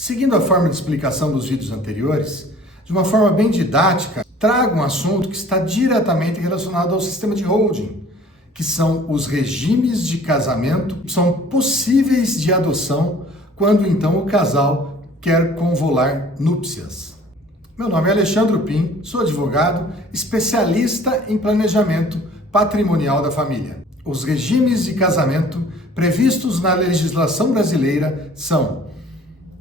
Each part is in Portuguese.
Seguindo a forma de explicação dos vídeos anteriores, de uma forma bem didática, trago um assunto que está diretamente relacionado ao sistema de holding, que são os regimes de casamento que são possíveis de adoção quando então o casal quer convolar núpcias. Meu nome é Alexandre Pim, sou advogado, especialista em planejamento patrimonial da família. Os regimes de casamento previstos na legislação brasileira são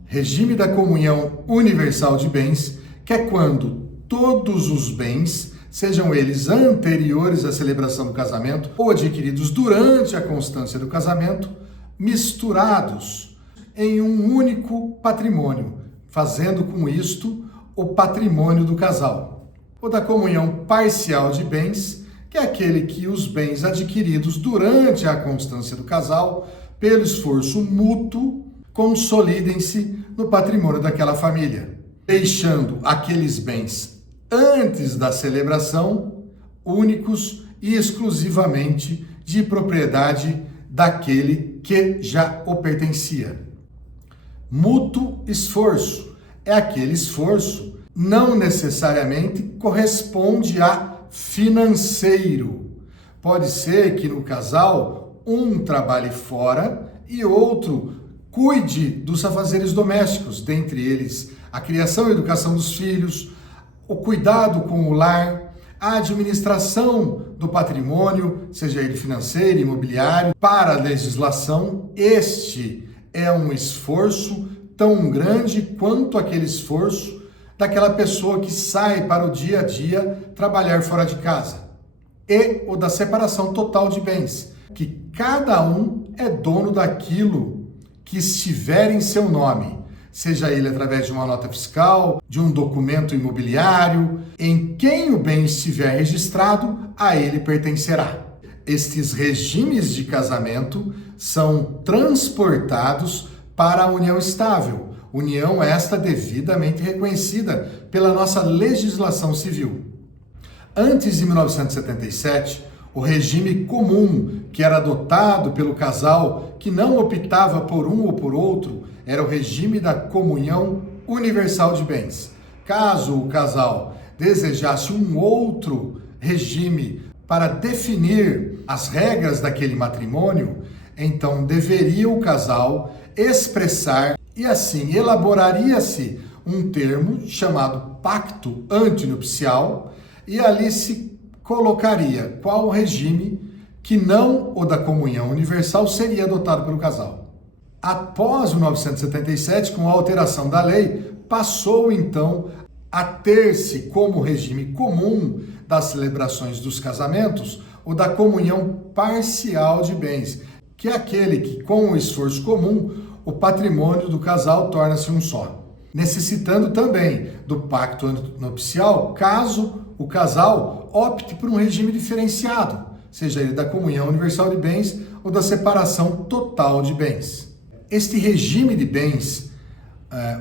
regime da comunhão universal de bens, que é quando todos os bens, sejam eles anteriores à celebração do casamento ou adquiridos durante a constância do casamento, misturados em um único patrimônio, fazendo com isto o patrimônio do casal. O da comunhão parcial de bens, que é aquele que os bens adquiridos durante a constância do casal, pelo esforço mútuo, consolidem-se no patrimônio daquela família, deixando aqueles bens antes da celebração únicos e exclusivamente de propriedade daquele que já o pertencia. Mútuo esforço é aquele esforço não necessariamente corresponde a financeiro. Pode ser que no casal um trabalhe fora e outro cuide dos afazeres domésticos, dentre eles a criação e educação dos filhos, o cuidado com o lar, a administração do patrimônio, seja ele financeiro, imobiliário. Para a legislação, este é um esforço tão grande quanto aquele esforço daquela pessoa que sai para o dia a dia trabalhar fora de casa. E o da separação total de bens, que cada um é dono daquilo que estiver em seu nome, seja ele através de uma nota fiscal, de um documento imobiliário, em quem o bem estiver registrado, a ele pertencerá. Estes regimes de casamento são transportados para a união estável, união esta devidamente reconhecida pela nossa legislação civil. Antes de 1977, o regime comum que era adotado pelo casal que não optava por um ou por outro era o regime da comunhão universal de bens. Caso o casal desejasse um outro regime para definir as regras daquele matrimônio, então deveria o casal expressar e assim elaboraria-se um termo chamado pacto antinupcial e ali se colocaria qual regime que não o da comunhão universal seria adotado pelo casal. Após 1977, com a alteração da lei, passou então a ter-se como regime comum das celebrações dos casamentos o da comunhão parcial de bens, que é aquele que, com o esforço comum, o patrimônio do casal torna-se um só, necessitando também do pacto nupcial, caso o casal opte por um regime diferenciado, seja ele da comunhão universal de bens ou da separação total de bens. Este regime de bens,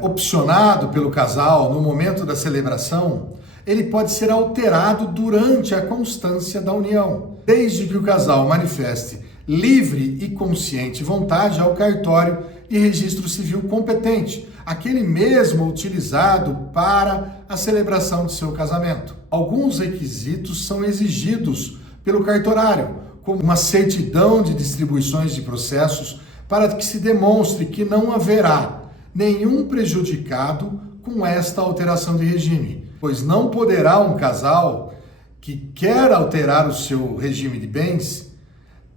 opcionado pelo casal no momento da celebração, ele pode ser alterado durante a constância da união, desde que o casal manifeste livre e consciente vontade ao cartório de registro civil competente, aquele mesmo utilizado para a celebração de seu casamento. Alguns requisitos são exigidos pelo cartorário, como uma certidão de distribuições de processos para que se demonstre que não haverá nenhum prejudicado com esta alteração de regime, pois não poderá um casal que quer alterar o seu regime de bens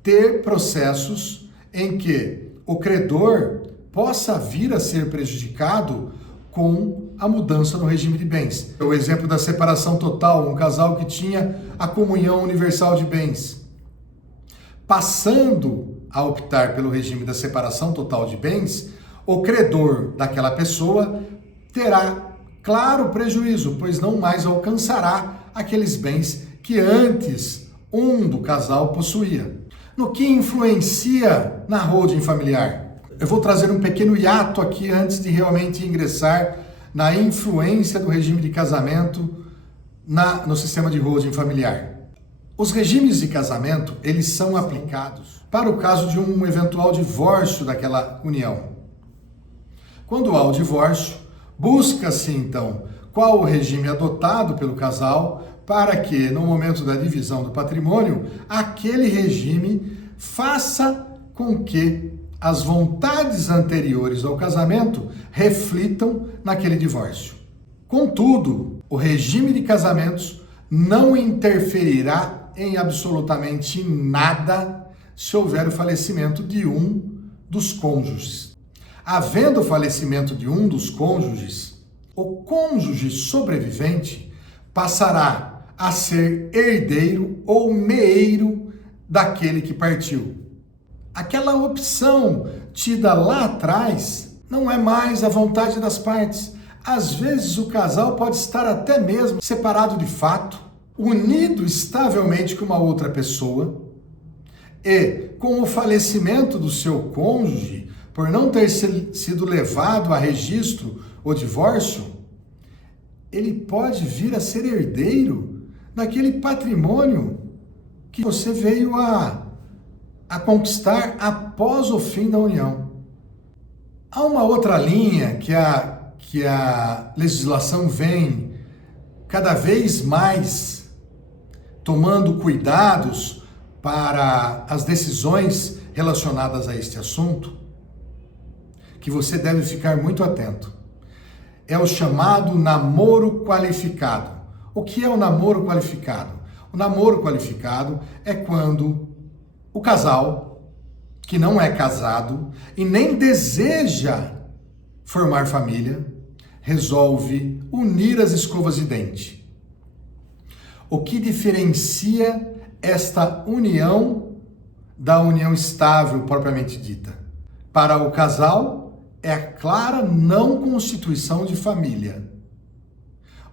ter processos em que o credor possa vir a ser prejudicado com a mudança no regime de bens. O exemplo da separação total, um casal que tinha a comunhão universal de bens, passando a optar pelo regime da separação total de bens, o credor daquela pessoa terá claro prejuízo, pois não mais alcançará aqueles bens que antes um do casal possuía. No que influencia na holding familiar? Eu vou trazer um pequeno hiato aqui antes de realmente ingressar na influência do regime de casamento no sistema de holding familiar. Os regimes de casamento, eles são aplicados para o caso de um eventual divórcio daquela união. Quando há o divórcio, busca-se então qual o regime adotado pelo casal para que, no momento da divisão do patrimônio, aquele regime faça com que as vontades anteriores ao casamento reflitam naquele divórcio. Contudo, o regime de casamentos não interferirá em absolutamente nada se houver o falecimento de um dos cônjuges. Havendo o falecimento de um dos cônjuges, o cônjuge sobrevivente passará a ser herdeiro ou meeiro daquele que partiu. Aquela opção tida lá atrás não é mais a vontade das partes. Às vezes o casal pode estar até mesmo separado de fato, unido estavelmente com uma outra pessoa, e com o falecimento do seu cônjuge, por não ter sido levado a registro ou divórcio, ele pode vir a ser herdeiro daquele patrimônio que você veio a conquistar após o fim da união. Há uma outra linha que a legislação vem cada vez mais tomando cuidados para as decisões relacionadas a este assunto, que você deve ficar muito atento. É o chamado namoro qualificado. O que é o namoro qualificado? O namoro qualificado é quando o casal, que não é casado e nem deseja formar família, resolve unir as escovas de dente. O que diferencia esta união da união estável propriamente dita? Para o casal, é a clara não constituição de família,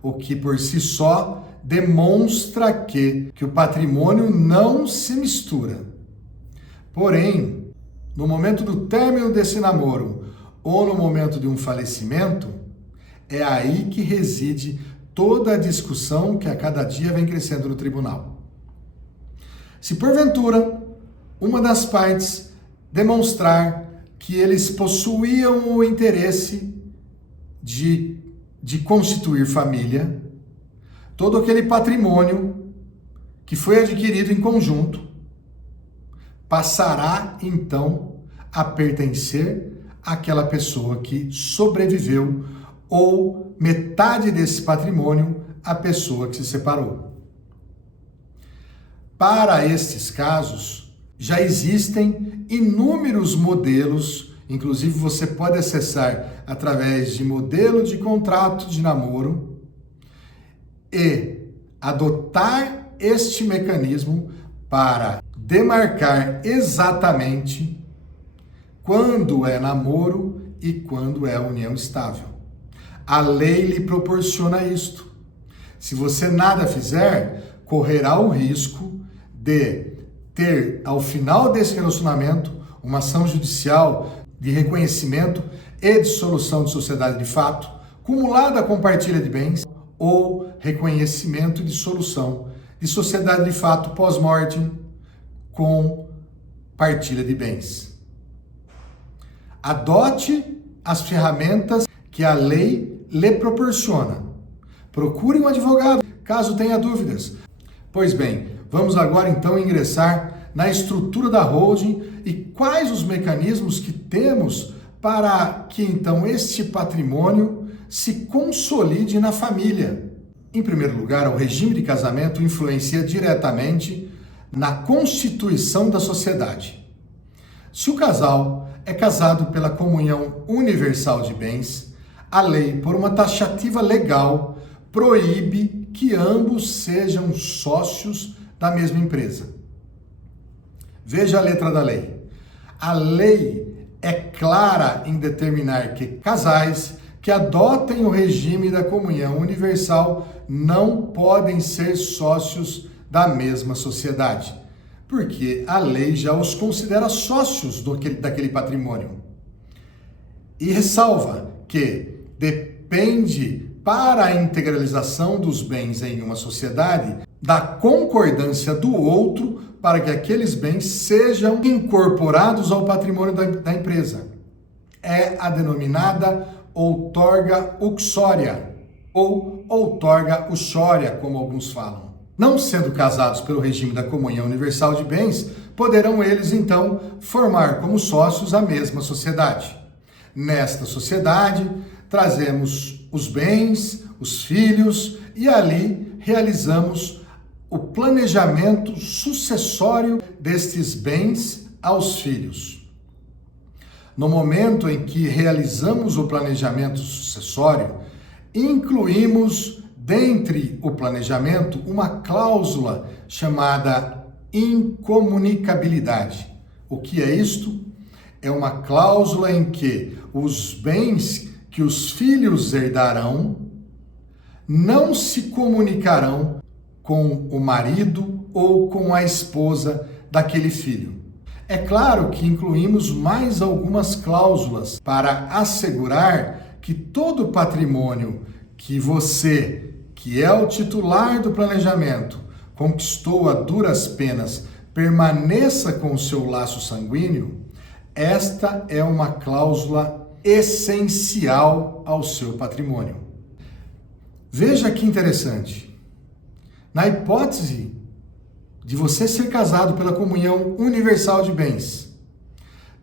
o que por si só demonstra que o patrimônio não se mistura. Porém, no momento do término desse namoro ou no momento de um falecimento, é aí que reside toda a discussão que a cada dia vem crescendo no tribunal. Se porventura uma das partes demonstrar que eles possuíam o interesse de constituir família, todo aquele patrimônio que foi adquirido em conjunto passará então a pertencer àquela pessoa que sobreviveu ou metade desse patrimônio à pessoa que se separou. Para estes casos, já existem inúmeros modelos, inclusive você pode acessar através de modelo de contrato de namoro e adotar este mecanismo para demarcar exatamente quando é namoro e quando é união estável. A lei lhe proporciona isto. Se você nada fizer, correrá o risco de ter, ao final desse relacionamento, uma ação judicial de reconhecimento e dissolução de sociedade de fato, cumulada com partilha de bens, ou reconhecimento e dissolução de sociedade de fato pós-mortem com partilha de bens. Adote as ferramentas que a lei lhe proporciona. Procure um advogado, caso tenha dúvidas. Pois bem, vamos agora então ingressar na estrutura da holding e quais os mecanismos que temos para que então este patrimônio se consolide na família. Em primeiro lugar, o regime de casamento influencia diretamente na constituição da sociedade. Se o casal é casado pela comunhão universal de bens, a lei, por uma taxativa legal, proíbe que ambos sejam sócios da mesma empresa. Veja a letra da lei. A lei é clara em determinar que casais que adotem o regime da comunhão universal não podem ser sócios da mesma sociedade, porque a lei já os considera sócios daquele patrimônio. E ressalva que depende, para a integralização dos bens em uma sociedade, da concordância do outro para que aqueles bens sejam incorporados ao patrimônio da empresa. é a denominada outorga uxória, ou outorga uxória, como alguns falam. Não sendo casados pelo regime da comunhão universal de bens, poderão eles, então, formar como sócios a mesma sociedade. Nesta sociedade, trazemos os bens, os filhos, e ali realizamos o planejamento sucessório destes bens aos filhos. No momento em que realizamos o planejamento sucessório, incluímos dentre o planejamento uma cláusula chamada incomunicabilidade. O que é isto? É uma cláusula em que os bens que os filhos herdarão não se comunicarão com o marido ou com a esposa daquele filho. É claro que incluímos mais algumas cláusulas para assegurar que todo o patrimônio que você, que é o titular do planejamento, conquistou a duras penas, permaneça com o seu laço sanguíneo. Esta é uma cláusula essencial ao seu patrimônio. Veja que interessante. Na hipótese de você ser casado pela comunhão universal de bens,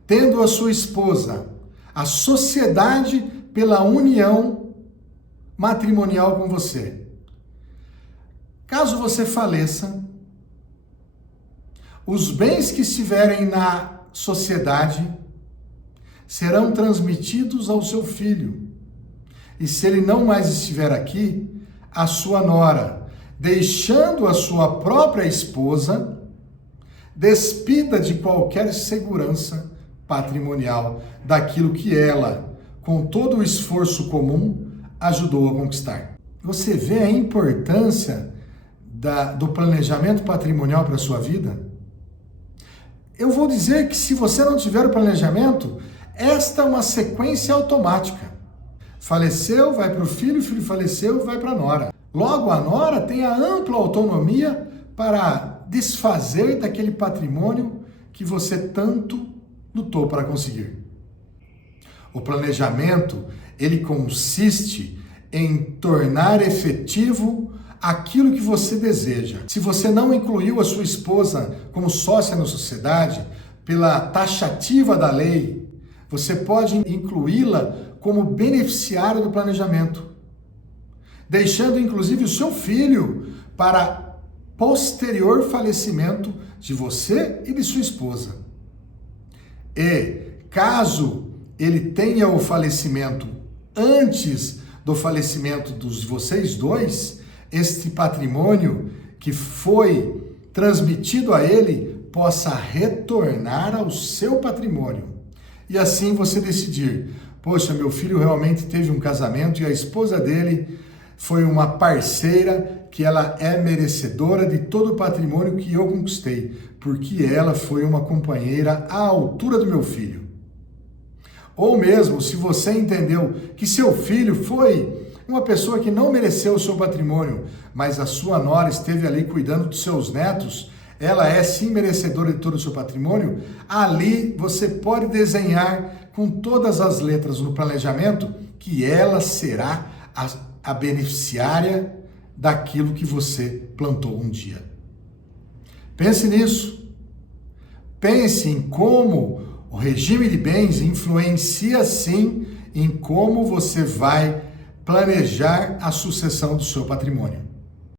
tendo a sua esposa, a sociedade pela união matrimonial com você. Caso você faleça, os bens que estiverem na sociedade serão transmitidos ao seu filho. E se ele não mais estiver aqui, a sua nora, deixando a sua própria esposa, despida de qualquer segurança patrimonial daquilo que ela, com todo o esforço comum, ajudou a conquistar. Você vê a importância do planejamento patrimonial para a sua vida? Eu vou dizer que se você não tiver o planejamento, esta é uma sequência automática. Faleceu, vai para o filho faleceu, vai para a nora. Logo, a nora tem a ampla autonomia para desfazer daquele patrimônio que você tanto lutou para conseguir. O planejamento, ele consiste em tornar efetivo aquilo que você deseja. Se você não incluiu a sua esposa como sócia na sociedade, pela taxativa da lei, você pode incluí-la como beneficiário do planejamento, deixando inclusive o seu filho para posterior falecimento de você e de sua esposa. E caso ele tenha o falecimento antes do falecimento dos vocês dois, este patrimônio que foi transmitido a ele possa retornar ao seu patrimônio. E assim você decidir, poxa, meu filho realmente teve um casamento e a esposa dele foi uma parceira que ela é merecedora de todo o patrimônio que eu conquistei, porque ela foi uma companheira à altura do meu filho. Ou mesmo, se você entendeu que seu filho foi uma pessoa que não mereceu o seu patrimônio, mas a sua nora esteve ali cuidando dos seus netos, ela é sim merecedora de todo o seu patrimônio, ali você pode desenhar com todas as letras no planejamento que ela será a beneficiária daquilo que você plantou um dia. Pense nisso. Pense em como o regime de bens influencia sim em como você vai planejar a sucessão do seu patrimônio.